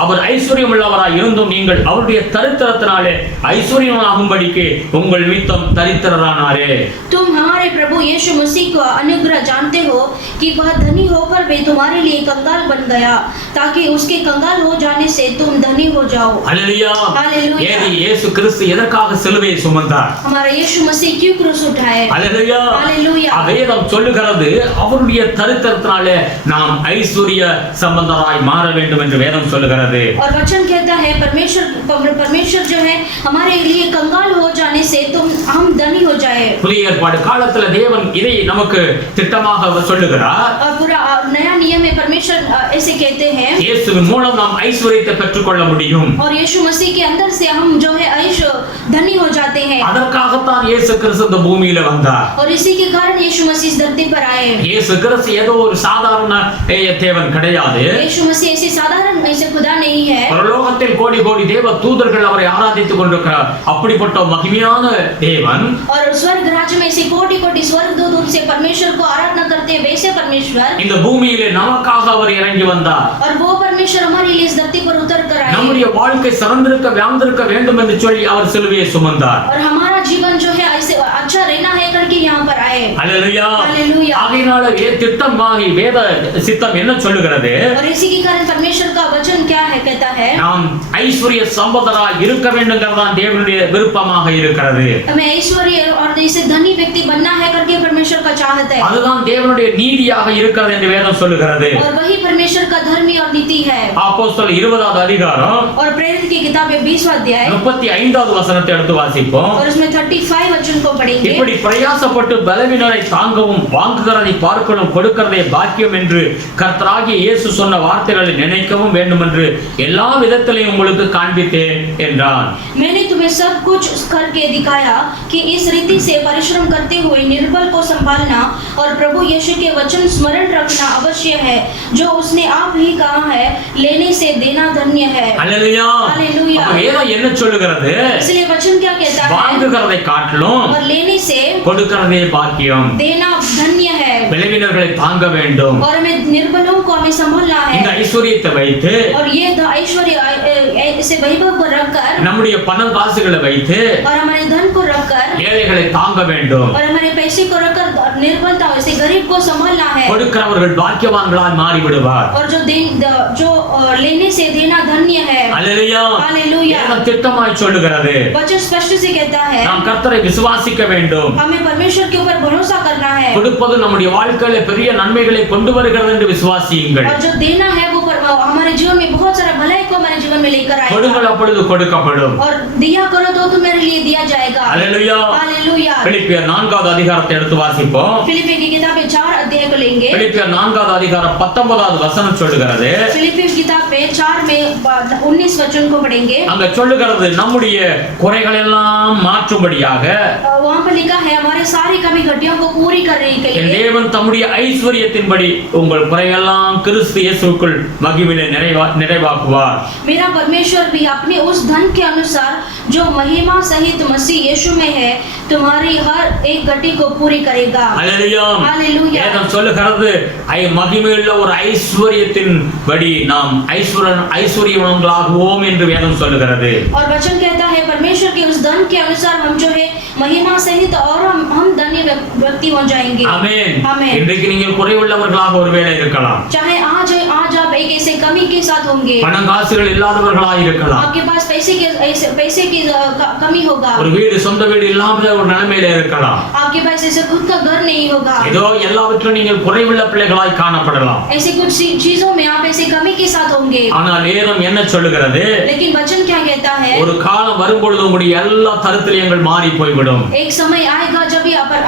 அவர் ஐஸ்வர்யம் உள்ளவராய் இருந்தும் நீங்கள் அவருடைய தரித்திரத்தினாலே ஐஸ்வர்யமாகும்படிக்கு உங்கள் நிமித்தம் தரித்திரரானாரே. तुम हमारे प्रभु यीशु मसीह का अनुग्रह जानते हो कि वह धनी होकर भी तुम्हारे लिए कंगाल बन गया, ताकि उसके कंगाल हो जाने से तुम धनी हो जाओ। அல்லேலூயா. हालेलुया। இயேசு கிறிஸ்து எதற்காக சிலுவையை சுமந்தார்? हमारा यीशु मसीह क्यों क्रूस उठाए? அல்லேலூயா. हालेलुया। வேதம் சொல்லுகிறது அவருடைய தரித்திரத்தினாலே நாம் ஐஸ்வர்ய சம்பந்தராய் மாற வேண்டும் என்று வேதம் சொல்லுகிறது. और वचन कहता है परमेश्वर जो है हमारे लिए कंगाल हो जाने से तुम हम धनी हो जाए। புதிய ஏற்பாடு காலத்துல தேவன் இதை நமக்கு திட்டமாக சொல்லுகிறார். और पूरा नया नियम में परमेश्वर ऐसे कहते हैं இயேசுவின் மூலம் நாம் ஐஸ்வரியத்தை பெற்றுக்கொள்ள முடியும். और यीशु मसीह के अंदर से हम जो है धनी हो जाते हैं। அதற்காகத்தான் இயேசு கிறிஸ்து இந்த பூமியில வந்தார். और इसी के कारण यीशु मसीह इस धरती पर आए। இயேசு கிறிஸ்து ஏதோ ஒரு சாதாரண தேவன் கிடையாது. यीशु मसीह ऐसे साधारण ऐसे खुदा नहीं है। பரலோகத்தில் கோடி கோடி தேவ தூதர்கள் அவரை ஆராதித்துக் கொண்டிருக்கிறார். அப்படிப்பட்ட மகிமையான தேவன் और स्वर्ग राज्य में ऐसे कोटि कोटि स्वर्गदूत उनसे परमेश्वर को आराधना करते हैं, वैसे परमेश्वर இந்த பூமியிலே நமக்காக அவர் இறங்கி வந்தார். और वो परमेश्वर हमारे लिए इस धरती पर उतर कर आए நம்முடைய வாழ்க்கை சிறந்திருக்க வாழ்ந்திருக்க வேண்டும் என்று சொல்லி அவர் சிலுவையை சுமந்தார். और हमारा जीवन जो है ऐसे अच्छा रहना है करके यहाँ पर आए। அல்லேலூயா. हालेलुया। ஆகையினால திட்டமாகி வேத சித்தம் என்ன சொல்லுகிறது? और इसी के कारण परमेश्वर का वचन क्या है कहता है நாம் ஐஸ்வர்ய சம்பதராய் இருக்க வேண்டும்ங்கறதான் தேவனுடைய விருப்பமாக இருக்கிறது. हमें ऐश्वर्य और ऐसे धनी व्यक्ति बनना है करके परमेश्वर का चाहत है அதுதான் தேவனுடைய நீதியாக இருக்கிறது என்று வேதம் சொல்லுகிறது. और वही परमेश्वर का धर्म और नीति है। அப்போஸ்தலர் 20வது அதிகாரம் और प्रेरित की किताब 20वां अध्याय 35வது வசனத்தை எடுத்து வாசிப்போம். और उसमें 35 वचन को पढ़ेंगे। இப்படி பிரயாசப்பட்டு பலவீனரை தாங்கவும் வாங்குகிறதை பார்க்கணும் கொடுக்கிறதே பாக்கியம் என்று கர்த்தராகிய இயேசு சொன்ன வார்த்தைகளை நினைக்கவும் வேண்டும் என்று எல்லா விதத்திலையும் உங்களுக்கு காண்பித்தேன் என்றார். मैंने तुम्हें सब कुछ करके दिखाया कि इस रीति से परिश्रम करते हुए निर्बल को संभालना और प्रभु यीशु के वचन स्मरण रखना अवश्य है, जो उसने आप ही कहा है, लेने से देना धन्य है। அல்லேலூயா. हालेलुया। அப்ப வேதம் என்ன சொல்லுகிறது? इसलिए वचन क्या कहता है வாங்குகிறதை காட்டிலும் और लेने से கொடுக்கிறதே பாக்கியம். देना धन्य है பலவீனர்களை தாங்க வேண்டும். और हमें निर्बलों को हमें संभालना இந்த है ஐஸ்வரியத்தை வைத்து और ये ऐश्वर्य ऐसे वैभव को रखकर நம்முடைய பணம் காசுகளை வைத்து और हमारे धन को रखकर ஏழைகளை தாங்க வேண்டும். और हमारे पैसे को रखकर निर्बलता ऐसे गरीब को संभालना है கொடுக்கிறவர்கள் பாக்கியவான்களாய் மாறி விடுவார். और जो लेने से देना धन्य है। அல்லேலூயா. हालेलुया। வேதம் திட்டமாய் சொல்லுகிறது. वचन स्पष्ट से कहता है நாம் கர்த்தரை விசுவாசிக்க வேண்டும். हमें परमेश्वर के ऊपर भरोसा करना है கொடுப்பது நம்முடைய வாழ்க்கையில பெரிய நன்மைகளை கொண்டு வருகிறது என்று விசுவாசியுங்கள். और जो देना है वो हमारे जीवन में बहुत सारा भलाई को हमारे जीवन में लेकर आएगा கொடுங்கள் அப்பொழுது கொடுக்கப்படும். और दिया करो तो तुम्हारे लिए दिया जाएगा। அல்லேலூயா. हालेलुया। பிலிப்பியர் 4வது அதிகாரத்தை எடுத்து வாசிப்போம். फिलिप्पी की किताब 4 अध्याय को लेंगे। பிலிப்பியர் 4வது அதிகாரம் 19வது வசனம் சொல்லுகிறது. फिलिप्पी की किताब 4 में 19 वचन को पढ़ेंगे। அங்க சொல்லுகிறது நம்முடைய குறைகள் எல்லாம் மாற்றும்படியாக वहाँ पर लिखा है हमारे सारी कमी घटियों को पूरी करने के என் लिए தேவன் தம்முடைய ஐஸ்வரியத்தின்படி உங்கள் குறையெல்லாம் கிறிஸ்து இயேசுவுக்குள் மகிமையிலே நிறைவாக்குவார். मेरा परमेश्वर भी अपने उस धन के अनुसार जो महिमा सहित मसीह यीशु में है तुम्हारी हर एक घटी को पूरी करेगा। அல்லேலூயா. हालेलुया। வேதம் சொல்லுகிறது மகிமையுள்ள ஒரு ஐஸ்வரியத்தின்படி நாம் ஐஸ்வரியவான்களாகுவோம் என்று வேதம் சொல்லுகிறது. और वचन कहता है परमेश्वर के उस धन के अनुसार हम जो है महिमा सहित और हम धन्य व्यक्ति हो जाएंगे। ஆமென். आमीन। இன்றைக்கு நீங்கள் குறைவுள்ளவர்களாக ஒருவேளை இருக்கலாம். चाहे आज आप एक ऐसे कमी के साथ होंगे, பணம் காசுகள் இல்லாதவர்களாக இருக்கலாம். आपके पास पैसे की कमी होगा, ஒரு வீடு சொந்த வீடு இல்லாத ஒரு நிலைமையில இருக்கலாம். आपके पास ऐसे खुद का घर नहीं होगा, ஏதோ எல்லாவற்றிலும் நீங்கள் குறைவுள்ள பிள்ளைகளாய் காணப்படலாம். ऐसे कुछ चीजों में आप ऐसे कमी के साथ होंगे। ஆனால் வேதம் என்ன சொல்லுகிறது? लेकिन वचन क्या कहता है ஒரு காலம் வரும்பொழுது உங்களுடைய எல்லா தரித்திரங்கள் மாறி போய்விடும். एक समय आएगा जब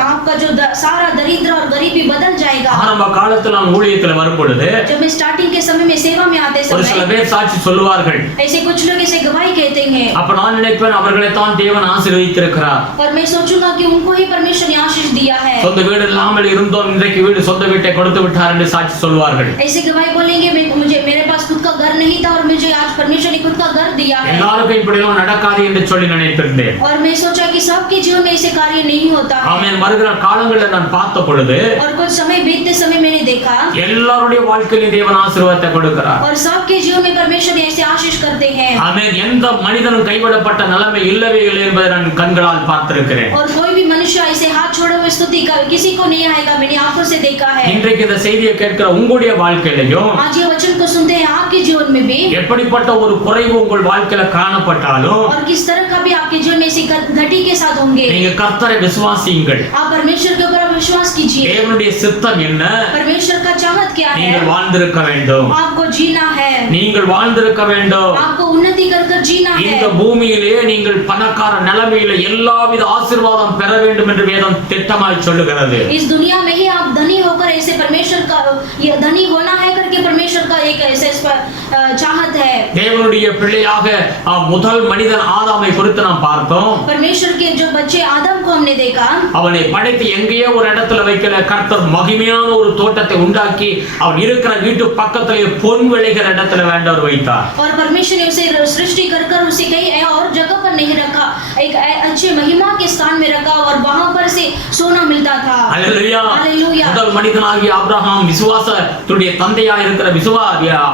आपका जो सारा दरिद्र और गरीबी बदल जाएगा। ஆரம்ப காலத்தில் நான் ஊழியத்துல வரும்பொழுது जब मैं स्टार्टिंग के समय में सेवा में आते ஒரு சில समय பேர் சாட்சி சொல்லுவார்கள். ऐसे कुछ लोग ऐसे गवाही कहते हैं அப்ப நான் நினைப்பேன் அவர்களை தான் தேவன் ஆசீர்வதித்திருக்கிறார். और मैं सोचूंगा कि उनको ही परमेश्वर ने आशीष दिया है। சொந்த வீடு இல்லாமல் இருந்தோம், இன்றைக்கு வீடு சொந்த வீட்டை கொடுத்து விட்டார் என்று சாட்சி சொல்வார்கள். ऐसे गवाही बोलेंगे मुझे मेरे पास खुद का घर नहीं था और मुझे आज परमेश्वर ने खुद का घर दिया है। எல்லாருக்கும் இப்படியெல்லாம் நடக்காது என்று சொல்லி நினைத்திருந்தேன். और मैं सोचा कि सबके जीवन में ऐसे कार्य नहीं होता है। ஆமென். வருகிற காலங்களில் நான் பார்த்த பொழுது और कुछ समय बीतते समय मैंने देखा எல்லாருடைய வாழ்க்கையிலும் தேவன் ஆசீர்வாதத்தை கொடுக்கிறார். और सबके जीवन में परमेश्वर ऐसे आशीष करते हैं। ஆமென். எந்த மனிதனும் கைவிடப்பட்ட நிலைமை இல்லவே இல்லை என்பதை நான் கண்களால் பார்த்திருக்கிறேன். और कोई भी मनुष्य ऐसे हाथ छोड़े हुए स्तुति किसी को नहीं आएगा, मैंने आंखों से देखा है। இன்றைக்கு இந்த செய்தியை கேட்கிற உங்களுடைய வாழ்க்கையிலும் आज ये वचन को सुनते हैं आपके जीवन में भी எப்படிப்பட்ட ஒரு குறைவு உங்கள் வாழ்க்கையில காணப்பட்டாலும் और किस तरह का भी आपके जीवन में ऐसी घटी के साथ होंगे, நீங்க கர்த்தரை விசுவாசியுங்கள். आप परमेश्वर के ऊपर विश्वास कीजिए। தேவனுடைய சித்தம் என்ன? परमेश्वर का चाहत क्या है? நீங்கள் வாழ்ந்திருக்க வேண்டும். आपको जीना है, நீங்கள் வாழ்ந்திருக்க வேண்டும். आपको उन्नति कर जीना है। இந்த பூமியிலே நீங்கள் பணக்கார நிலைமையில எல்லாவித ஆசீர்வாதம் பெற வேண்டும் என்று வேதம் திட்டமாய் சொல்லுகிறது. इस दुनिया में ही आप धनी होकर पर ऐसे परमेश्वर का ये धनी होना है करके परमेश्वर का एक ऐसे चाहत है। தேவனுடைய பிள்ளையாக முதல் மனிதன் ஆதாமை குறித்து நாம் பார்த்தோம். परमेश्वर के जो बच्चे आदम को हमने देखा, அவனை படைத்து எங்கேயோ ஒரு இடத்துல வைக்கல, கர்த்தர் மகிமையான ஒரு தோட்டத்தை உண்டாக்கி அவன் இருக்கிற வீட்டு பக்கத்திலே பொன் விளைகிற இடத்துல வேண்டவர் வைத்தார். और परमेश्वर ने उसे सृष्टि कर उसे कहीं और जगह पर नहीं रखा, एक अच्छे महिमा के स्थान में रखा और वहां पर से सोना मिलता था। हालेलुया। हालेलुया। முதல் மனிதனாகிய ஆபிரகாம் விசுவாசத்துடைய தந்தையாக இருக்கிற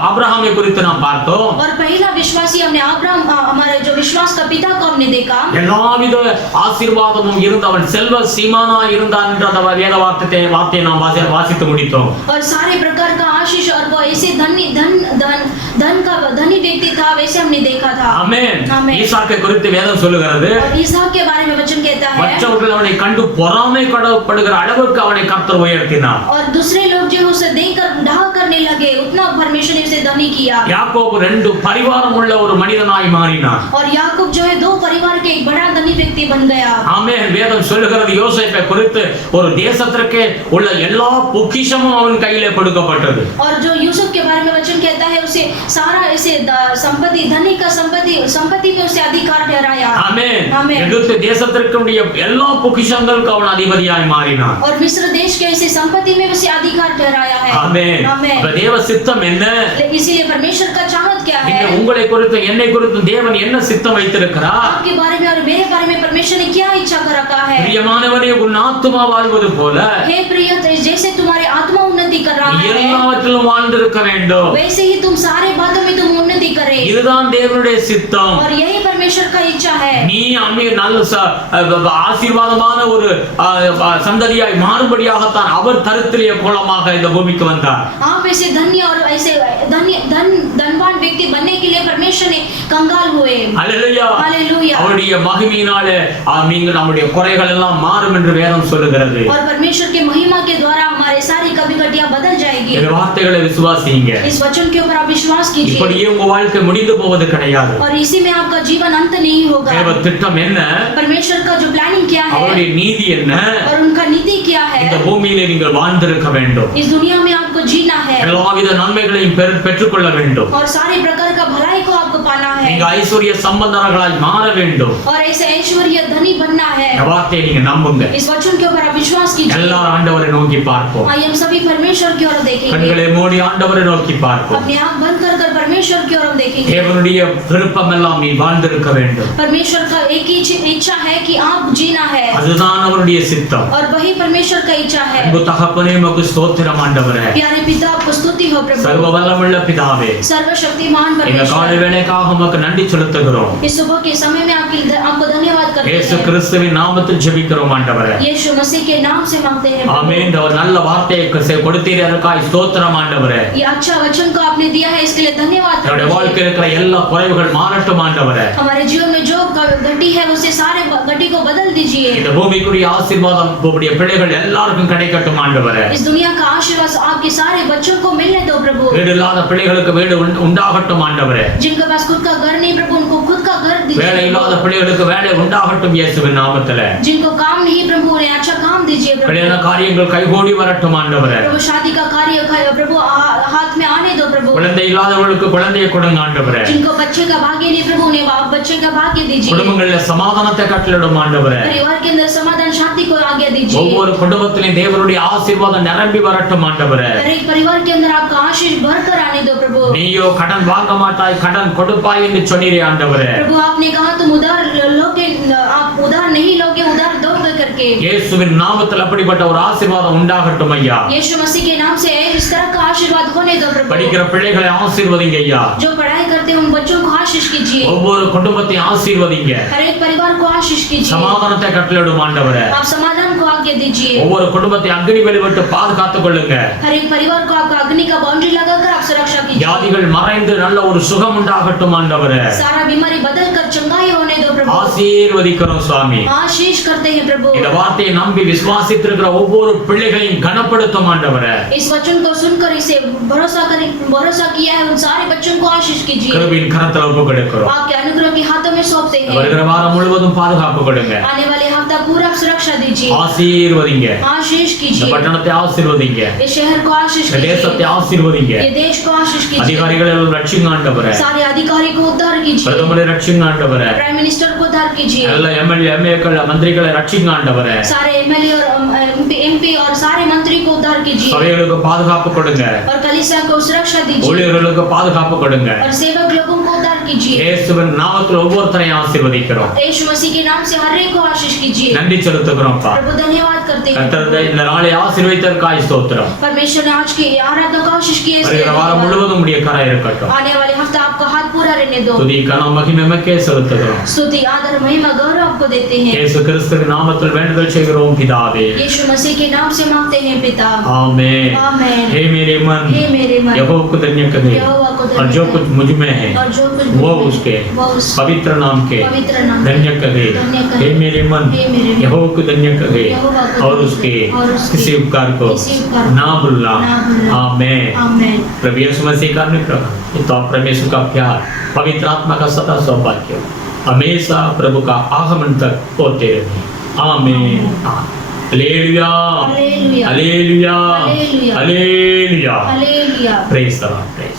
ஆபிரகாமை குறித்து நாம் பார்த்தோம். और पहला विश्वासी हमने अब्राहम, हमारे जो विश्वास का पिता को हमने देखा। எல்லாவித ஆசீர்வாதமும் இருந்தவன் செல்வ சீமானா இருந்தான் என்ற அந்த வேத வார்த்தையை நாம் வாசித்து முடித்தோம். और सारे प्रकार का आशीष और वो ऐसे धन का धनी व्यक्ति था, वैसे हमने देखा था। आमेन। आमेन। ஈசாக்கை குறித்து வேதம் சொல்லுகிறது, और ईसाक के बारे में वचन कहता है, மற்றவர்கள் அவனை கண்டு பொறாமைப்படுகிற அளவுக்கு அவனை கர்த்தர் உயர்த்தினார். और दूसरे लोग जो उसे देखकर ढा करने लगे, उतना परमेश्वर ने उसे धनी किया। யாக்கோபு 2 பரிவாரம் உள்ள ஒரு மனிதனாய் மாறினார். और याकूब जो है 2 परिवार के एक बड़ा धनी व्यक्ति बन गया। ஆமென்। வேதம் சொல்லுகிறது யோசேப்பை குறித்து ஒரு தேசத்திற்கு உள்ள எல்லா பொக்கிஷமும் அவன் கையிலே கொடுக்கப்பட்டது. और जो यूसुफ के बारे में वचन कहता है, उसे सारा ऐसे संपत्ति, धनी का संपत्ति पे उसे अधिकार ठहराया। ஆமென்। आमेन। எகிப்து தேசத்திற்குடைய எல்லா பொக்கிஷங்களுக்கு அவன் அதிபதியாய் மாறினான். और मिस्र देश के ऐसे संपत्ति में उसे अधिकार ठहराया है। ஆமென்। आमेन। அப்ப தேவ சித்தம் என்ன? इसीलिए परमेश्वर का चाहत क्या है? உங்களை குறித்து என்னை குறித்து தேவன் என்ன சித்தம் வைத்திருக்கிறார்? आपके बारे में और मेरे बारे में परमेश्वर ने क्या इच्छा कर रखा है? பிரியமானவரே, உன் ஆத்துமா வாழ்வது போல हे प्रिय, जैसे तुम्हारी आत्मा उन्नति कर रहा है, எல்லாவற்றிலும் வாழ்ந்திருக்க வேண்டும். वैसे ही तुम सारे बातों में तुम उन्नति करे। இதுதான் தேவனுடைய சித்தம். और यही परमेश्वर का इच्छा है। நீ நல்ல ஆசீர்வாதமான ஒரு சந்ததியாய் மாறுபடியாகத்தான் அவர் தரித்திரிய கோலமாக இந்த பூமிக்கு வந்தார். आप ऐसे धन्य और ऐसे धनवान व्यक्ति बनने के लिए परमेश्वर ने कंगाल हुए। அல்லேலூயா। हालेलुया। அவருடைய மகிமையினாலே நீங்கள் நம்முடைய குறைகள் எல்லாம் மாறும் என்று வேதம் சொல்லுகிறது. और परमेश्वर के महिमा के द्वारा हमारे सारी कभी कटिया बदल जाएगी। இந்த வார்த்தைகளை விசுவாசிங்க. इस वचन के ऊपर आप विश्वास कीजिए। இப்படியே உங்க வாழ்க்கை முடிந்து போவது கிடையாது. और इसी में आपका जीवन अंत नहीं होगा। தேவ திட்டம் என்ன? परमेश्वर का जो प्लानिंग क्या है அவருடைய நீதி என்ன? और उनका नीति क्या है? இந்த பூமியிலே நீங்கள் வாழ்ந்திருக்க வேண்டும். इस दुनिया में आपको जीना है எல்லாவித நன்மைகளையும் பெற்றுக்கொள்ள வேண்டும். और सारे प्रकार का भलाई को आपको पाना है நீங்க ஐஸ்வர்ய சம்பந்தர்களாய் மாற வேண்டும். और ऐसे ऐश्वर्य धनी बनना है। இந்த வார்த்தையை நீங்க நம்புங்க. इस वचन के ऊपर आप विश्वास कीजिए। எல்லாரும் ஆண்டவரை நோக்கி பார்ப்போம். आइए हम सभी परमेश्वर की ओर देखेंगे। கண்களை மூடி ஆண்டவரை நோக்கி பார்ப்போம். अपने आँख बंद कर परमेश्वर की ओर हम देखेंगे। தேவனுடைய விருப்பம் எல்லாம் நீ வாழ்ந்திருக்க வேண்டும். परमेश्वर का एक ही इच्छा है कि आप जीना है அதுதான் அவருடைய சித்தம். और वही परमेश्वर का इच्छा है। அன்பு தகப்பனே, உமக்கு ஸ்தோத்திரம் ஆண்டவரே. प्यारे पिता, आपको स्तुति हो प्रभु। சர்வ வல்லமையுள்ள பிதாவே, सर्वशक्तिमान இந்த காலை परमेश्वर, வேளைக்காக உமக்கு நன்றி செலுத்துகிறோம். इस सुबह के समय में आपको धन्यवाद करते இயேசு हैं। கிறிஸ்துவின் நாமத்தில் ஜெபிக்கிறோம் ஆண்டவரே. यीशु मसीह के नाम से मांगते हैं प्रभु। ஆமென். இந்த ஒரு நல்ல வார்த்தையை கொடுத்தீர், அதற்காக ஸ்தோத்திரம் ஆண்டவரே. ये अच्छा वचन को आपने दिया है, इसके लिए धन्यवाद என்னுடைய करते வாழ்க்கையில் இருக்கிற எல்லா குறைவுகள் மாறட்டும் ஆண்டவரே. हैं। हमारे जीवन में जो घटी है उसे सारे घटी को बदल दीजिए। இந்த பூமிக்குரிய ஆசீர்வாதம் உம்முடைய பிள்ளைகள் எல்லாருக்கும் கிடைக்கட்டும் ஆண்டவரே. इस दुनिया का आशीर्वाद आपके सारे बच्चों को मिलने दो प्रभु। வீடு இல்லாத பிள்ளைகளுக்கு வீடு உண்டாகட்டும் ஆண்டவரே. जिनके पास खुद का घर नहीं प्रभु, उनको खुद का घर வேலை दीजिए। இல்லாத பிள்ளைகளுக்கு வேலை உண்டாகட்டும் இயேசுவின் நாமத்திலே. जिनको काम नहीं प्रभु, उन्हें अच्छा काम दीजिए प्रभु। கல்யாண காரியங்கள் கைகூடி வரட்டும் ஆண்டவரே. प्रभु शादी का कार्य प्रभु हाथ में आने दो प्रभु। குழந்தை இல்லாதவர்களுக்கு குழந்தையை கொடுங்க ஆண்டவரே. जिनको बच्चे का भाग्य नहीं प्रभु, उन्हें बच्चे का भाग्य दीजिए। குடும்பங்களில் சமாதானத்தை கட்டளிடும் ஆண்டவரே. परिवार के अंदर समाधान शांति को आज्ञा दीजिए। ஒவ்வொரு குடும்பத்திலும் தேவனுடைய ஆசீர்வாதம் நிரம்பி வரட்டும் ஆண்டவரே. हर एक परिवार के अंदर आपका आशीष भरकर आने दो प्रभु। நீயோ கடன் வாங்க மாட்டாய், கடன் கொடுப்பாய் என்று சொன்னீரே ஆண்டவரே. प्रभु आपने कहा तुम उधार लोगे, आप उधार नहीं लोगे, उधार दोगे करके। இயேசுவின் நாமத்தில் அப்படிப்பட்ட ஒரு ஆசீர்வாதம் உண்டாகட்டும் ஐயா. यीशु मसीह के नाम से इस तरह का आशीर्वाद होने दो प्रभु। படிக்கிற பிள்ளைகளை ஆசீர்வதிங்க ஐயா. जो पढ़ाई करते हैं उन बच्चों को आशीष कीजिए। ஒவ்வொரு குடும்பத்தையும் ஆசீர்வதிங்க. हर एक परिवार को आशीष कीजिए। சமாதானத்தை கட்டளிடும் ஆண்டவரே. आप समाधान को आज्ञा दीजिए। ஒவ்வொரு குடும்பத்தையும் அக்னி வெளிவிட்டு பாதுகாத்துக் கொள்ளுங்க. हर एक परिवार को आपका अग्नि का बाउंड्री लगाकर आप सुरक्षा कीजिए। வியாதிகள் மறைந்து நல்ல ஒரு சுகம் உண்டாகட்டும் ஆண்டவரே. सारा बीमारी बदल कर चंगाई होने दो प्रभु। प्रभु ஆசீர்வதிக்கிறோம் சுவாமி. आशीष करते हैं प्रभु। இந்த வார்த்தையை நம்பி விசுவாசித்திருக்கிற ஒவ்வொரு பிள்ளைகளையும் கனப்படுத்தும் ஆண்டவரே. इस वचन को सुनकर इसे भरोसा किया है उन सारे बच्चों को आशीष कीजिए। கிருபையின் கரத்துல ஒப்புக்கொடுக்கிறோம். आपके अनुग्रह के हाथों में सौंपते हैं। வருகிற வாரம் முழுவதும் பாதுகாப்பு கொடுங்க. आने वाले हफ्ता पूरा सुरक्षा दीजिए। ஆசீர்வதிங்க. आशीष இந்த कीजिए। பட்டணத்தை ஆசீர்வதிங்க. इस शहर को आशीष இந்த कीजिए। தேசத்தை ஆசீர்வதிங்க. ये देश को आशीष कीजिए। அதிகாரிகளை எல்லாம் ரட்சிங்க ஆண்டவரே. सारे अधिकारी को उद्धार कीजिए। பிரதமரை ரட்சிங்க ஆண்டவரே. प्राइम मिनिस्टर को उद्धार कीजिए। எல்லா எம்எல்ஏ எம்ஏக்கள் மந்திரிகளை ரட்சிங்க ஆண்டவரே. सारे एमएलए और एमपी और सारे मंत्री को उद्धार कीजिए। சபைகளுக்கு பாதுகாப்பு கொடுங்க. और कलीसिया को सुरक्षा दीजिए। ஊழியர்களுக்கு பாதுகாப்பு கொடுங்க. और सेवक लोगों को उद्धार कीजिए। இயேசுவின் நாமத்தில் ஒவ்வொருத்தரையும் ஆசீர்வதிக்கிறோம். यीशु मसीह के नाम से हर एक को आशीष कीजिए। நன்றி செலுத்துகிறோம்ப்பா. प्रभु धन्यवाद करते हैं। கர்த்தர் இந்த நாளை ஆசீர்வதித்ததற்காக ஸ்தோத்திரம். परमेश्वर ने आज की आराधना को आशीष किए। வருகிற வாரம் முழுவதும் உம்முடைய கரம் இருக்கட்டும். आने वाले हफ्ता आपका हाथ पूरा रहने दो। துதி கனம் மகிமை உமக்கே செலுத்துகிறோம். स्तुति आदर महिमा गौरव आपको देते हैं। இயேசு கிறிஸ்துவின் நாமத்தில் வேண்டுதல் செய்கிறோம் பிதாவே. यीशु मसीह के नाम से मांगते हैं पिता। आमीन। आमीन। हे मेरे मन हे मेरे मन यहोवा को धन्य करे यहोवा को धन्य और जो करे। कुछ मुझ में है और जो कुछ वो मुझ में उसके है, वो उसके पवित्र नाम के पवित्र नाम के धन्य करे। धन्य करे। हे मेरे मन हे मेरे मन यहोवा को धन्य करे यहोवा को और धन्य उसके करे और उसके किसी उपकार को किसी उपकार को ना भूलना। ना भूलना। आमीन। आमीन। प्रभु यीशु मसीह का अनुग्रह तो परमेश्वर का प्यार पवित्र आत्मा का सदा सौभाग्य हमेशा प्रभु का आगमन तक होते रहे। आमीन। Hallelujah hallelujah hallelujah hallelujah hallelujah hallelujah. Praise the Lord.